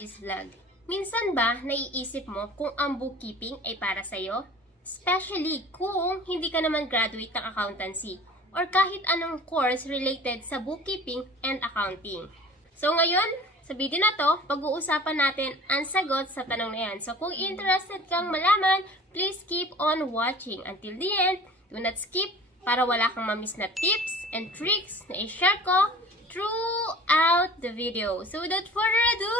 Kaji's Vlog. Minsan ba naiisip mo kung ang bookkeeping ay para sa'yo? Especially kung hindi ka naman graduate ng accountancy or kahit anong course related sa bookkeeping and accounting. So ngayon, sa video na to, pag-uusapan natin ang sagot sa tanong na yan. So kung interested kang malaman, please keep on watching until the end. Do not skip para wala kang mamiss na tips and tricks na i-share ko throughout the video. So without further ado,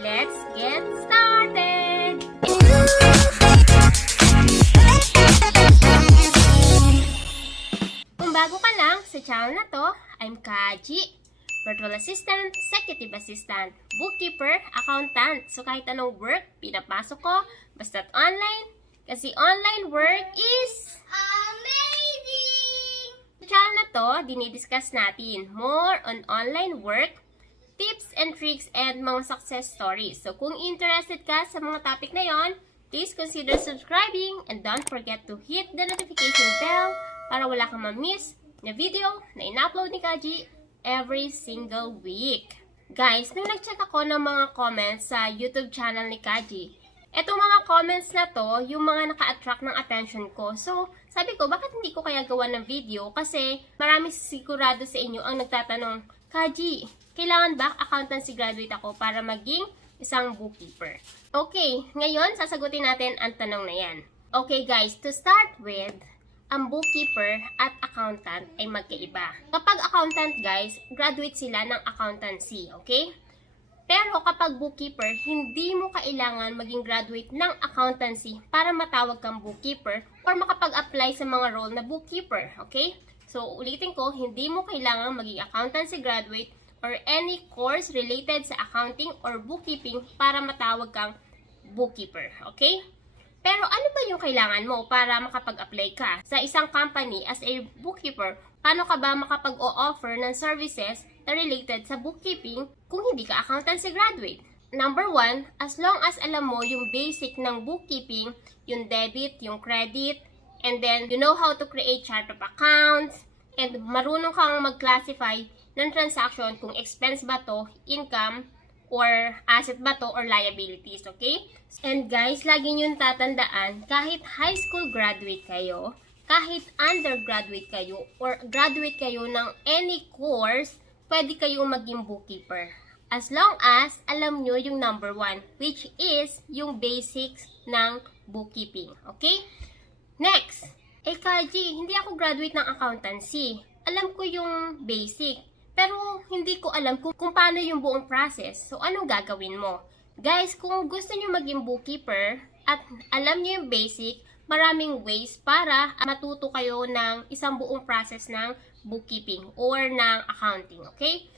let's get started! Kung bago ka lang sa channel na to, I'm Kaji, virtual assistant, executive assistant, bookkeeper, accountant. So kahit anong work, pinapasok ko, basta't online, kasi online work is amazing! Sa channel na to, dinidiscuss natin more on online work, tips and tricks, and mga success stories. So kung interested ka sa mga topic na yon, please consider subscribing and don't forget to hit the notification bell para wala kang ma-miss na video na in-upload ni Kaji every single week. Guys, nung nag-check ako ng mga comments sa YouTube channel ni Kaji, etong mga comments na to, yung mga naka-attract ng attention ko. So, sabi ko, bakit hindi ko kaya gawa ng video? Kasi marami sigurado sa inyo ang nagtatanong, Kaji, kailangan ba accountancy graduate ako para maging isang bookkeeper? Okay, ngayon sasagutin natin ang tanong na yan. Okay guys, to start with, ang bookkeeper at accountant ay magkaiba. Kapag accountant guys, graduate sila ng accountancy, okay? Pero kapag bookkeeper, hindi mo kailangan maging graduate ng accountancy para matawag kang bookkeeper or makapag-apply sa mga role na bookkeeper, okay? So, ulitin ko, hindi mo kailangan maging accountancy graduate or any course related sa accounting or bookkeeping para matawag kang bookkeeper, okay? Pero ano ba yung kailangan mo para makapag-apply ka sa isang company as a bookkeeper? Paano ka ba makapag-o-offer ng services na related sa bookkeeping kung hindi ka accountancy graduate? Number one, as long as alam mo yung basic ng bookkeeping, yung debit, yung credit, and then you know how to create chart of accounts, and marunong kang mag-classify ng transaction kung expense ba to, income, or asset ba to, or liabilities, okay? And guys, lagi nyo tatandaan, kahit high school graduate kayo, kahit undergraduate kayo, or graduate kayo ng any course, pwede kayong maging bookkeeper. As long as alam nyo yung number one, which is yung basics ng bookkeeping, okay? Next, Kaji, hindi ako graduate ng accountancy. Alam ko yung basic, pero hindi ko alam kung paano yung buong process. So, anong gagawin mo? Guys, kung gusto nyo maging bookkeeper at alam nyo yung basic, maraming ways para matuto kayo ng isang buong process ng bookkeeping or ng accounting, okay?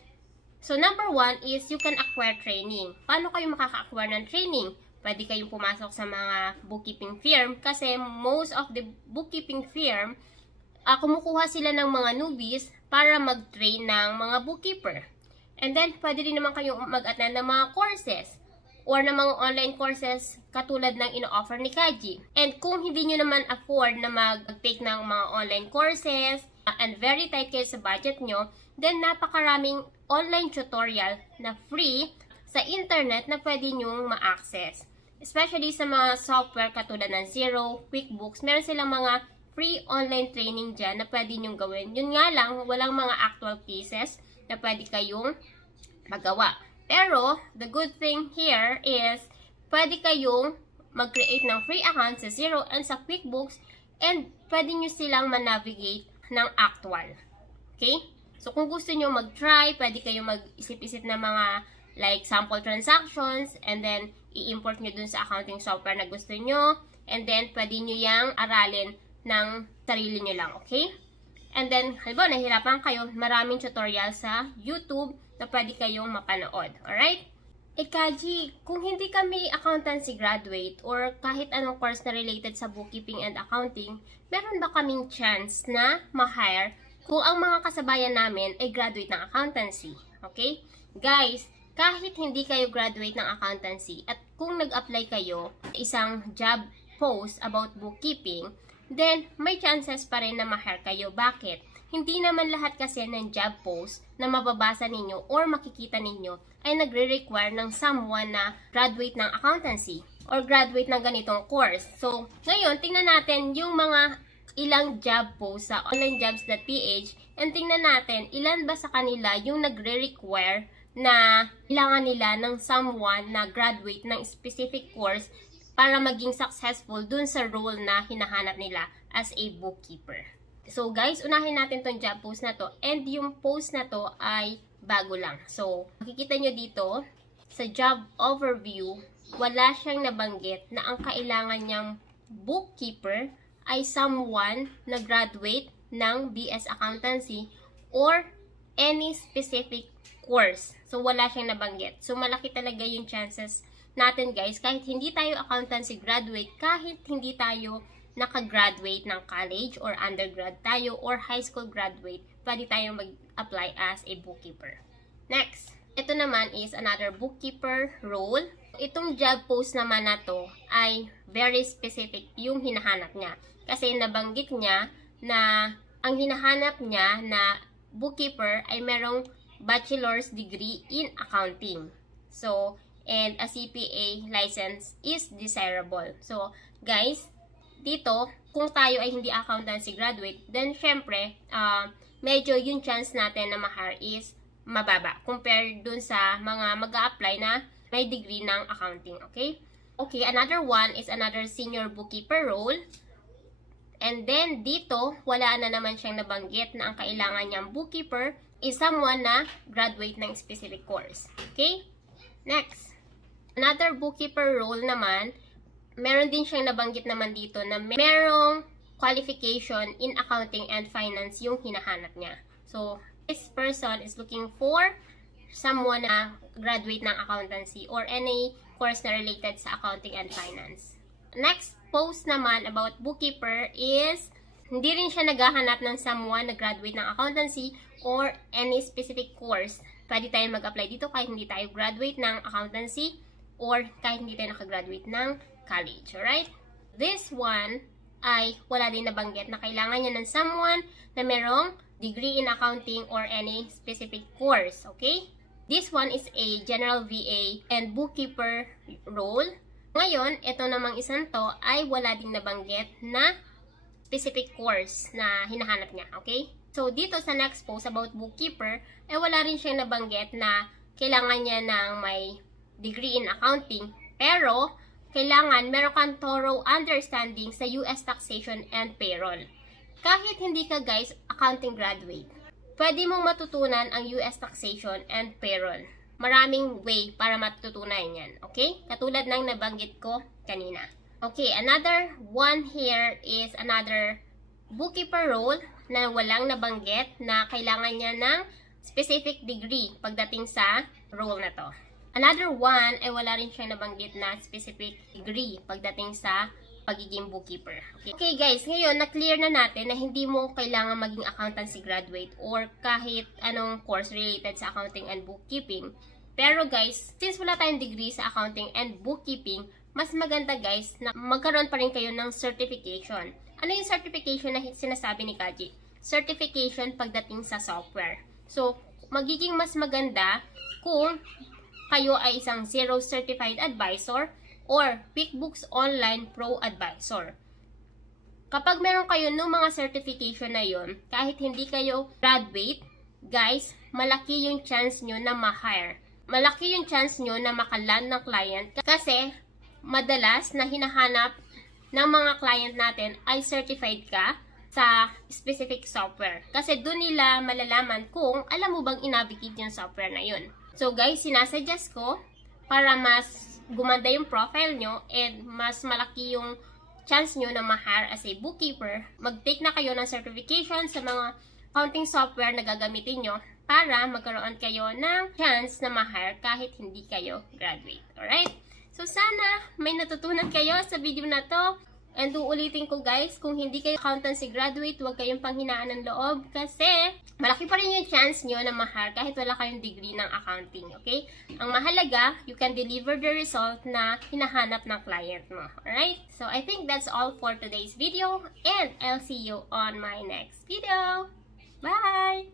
So, number one is you can acquire training. Paano kayo makaka-acquire ng training? Pwede kayong pumasok sa mga bookkeeping firm kasi most of the bookkeeping firm, kumukuha sila ng mga newbies para mag-train ng mga bookkeeper. And then, pwede rin naman kayong mag-attend ng mga courses or ng mga online courses katulad ng ino-offer ni Kaji. And kung hindi nyo naman afford na mag-take ng mga online courses and very tight kayo sa budget nyo, then napakaraming online tutorial na free sa internet na pwede nyong ma-access. Especially sa mga software katulad ng Xero, QuickBooks, meron silang mga free online training dyan na pwede nyong gawin. Yun nga lang, walang mga actual cases na pwede kayong magawa. Pero, the good thing here is, pwede kayong mag-create ng free account sa Xero and sa QuickBooks and pwede nyo silang ma-navigate ng actual. Okay? So, kung gusto nyo mag-try, pwede kayong mag-isip-isip ng mga like sample transactions and then i-import nyo dun sa accounting software na gusto nyo and then pwede nyo yang aralin ng sarili nyo lang, okay? And then, halimbawa, nahirapan kayo, maraming tutorial sa YouTube na pwede kayong mapanood, alright? Kaji, kung hindi kami accountancy graduate or kahit anong course na related sa bookkeeping and accounting, meron ba kaming chance na ma-hire kung ang mga kasabayan namin ay graduate ng accountancy, okay? Guys, kahit hindi kayo graduate ng accountancy at kung nag-apply kayo isang job post about bookkeeping, then may chances pa rin na ma-hire kayo. Bakit? hindi naman lahat kasi ng job post na mababasa ninyo or makikita ninyo ay nagre-require ng someone na graduate ng accountancy or graduate ng ganitong course. So, ngayon, tingnan natin yung mga ilang job posts sa onlinejobs.ph and tingnan natin ilan ba sa kanila yung nagre-require na kailangan nila ng someone na graduate ng specific course para maging successful dun sa role na hinahanap nila as a bookkeeper. So guys, unahin natin tong job post na to, and yung post na to ay bago lang. So, makikita nyo dito sa job overview, wala siyang nabanggit na ang kailangan niyang bookkeeper ay someone na graduate ng BS Accountancy or any specific course. So, wala siyang nabanggit. So, malaki talaga yung chances natin guys, kahit hindi tayo accountancy graduate, kahit hindi tayo nakagraduate ng college or undergrad tayo or high school graduate, pwede tayong mag-apply as a bookkeeper. Next, ito naman is another bookkeeper role. Itong job post naman na to ay very specific yung hinahanap niya. Kasi nabanggit niya na ang hinahanap niya na bookkeeper ay merong bachelor's degree in accounting. So, and a CPA license is desirable. So, guys, dito, kung tayo ay hindi accountancy graduate, then syempre, medyo yung chance natin na ma-hire is mababa compared dun sa mga mag-a-apply na may degree ng accounting, okay? Okay, another one is another senior bookkeeper role. And then, dito, wala na naman siyang nabanggit na ang kailangan niyang bookkeeper is someone na graduate ng specific course. Okay? Next. Another bookkeeper role naman, meron din siyang nabanggit naman dito na merong qualification in accounting and finance yung hinahanap niya. So, this person is looking for someone na graduate ng accountancy or any course na related sa accounting and finance. Next post naman about bookkeeper is hindi rin siya naghahanap ng someone na graduate ng accountancy or any specific course. Pwede tayo mag-apply dito kahit hindi tayo graduate ng accountancy or kahit hindi tayo nakagraduate ng college. Alright? This one ay wala din nabanggit na kailangan niya ng someone na merong degree in accounting or any specific course. Okay? This one is a general VA and bookkeeper role. Ngayon, ito namang isang to ay wala ding nabanggit na specific course na hinahanap niya, okay? So, dito sa next post about bookkeeper, ay wala rin siyang nabanggit na kailangan niya ng may degree in accounting, pero kailangan meron kang thorough understanding sa US taxation and payroll. Kahit hindi ka guys accounting graduate, pwede mong matutunan ang US taxation and payroll. Maraming way para matutunan yan. Okay? Katulad ng nabanggit ko kanina. Okay, another one here is another bookkeeper role na walang nabanggit na kailangan niya ng specific degree pagdating sa role na to. Another one ay wala rin siyang nabanggit na specific degree pagdating sa pagiging bookkeeper. Okay guys, ngayon na-clear na natin na hindi mo kailangan maging accountancy graduate or kahit anong course related sa accounting and bookkeeping. Pero guys, since wala tayong degree sa accounting and bookkeeping, mas maganda guys na magkaroon pa rin kayo ng certification. Ano yung certification na sinasabi ni Kaji? Certification pagdating sa software. So, magiging mas maganda kung kayo ay isang Xero Certified Advisor or QuickBooks Online Pro Advisor. Kapag meron kayo ng mga certification na yon, kahit hindi kayo graduate, guys, malaki yung chance nyo na ma-hire. Malaki yung chance nyo na makaland ng client kasi madalas na hinahanap ng mga client natin ay certified ka sa specific software. Kasi doon nila malalaman kung alam mo bang i-navigate yung software na yun. So guys, sinasuggest ko para mas gumanda yung profile nyo and mas malaki yung chance nyo na ma-hire as a bookkeeper, mag-take na kayo ng certification sa mga accounting software na gagamitin nyo para magkaroon kayo ng chance na ma-hire kahit hindi kayo graduate. Alright? So sana may natutunan kayo sa video na to. And uulitin ko guys, kung hindi kayo accountancy graduate, huwag kayong panghinaan ng loob kasi malaki pa rin yung chance nyo na ma-hire kahit wala kayong degree ng accounting, okay? Ang mahalaga, you can deliver the result na hinahanap ng client mo, alright? So I think that's all for today's video and I'll see you on my next video. Bye!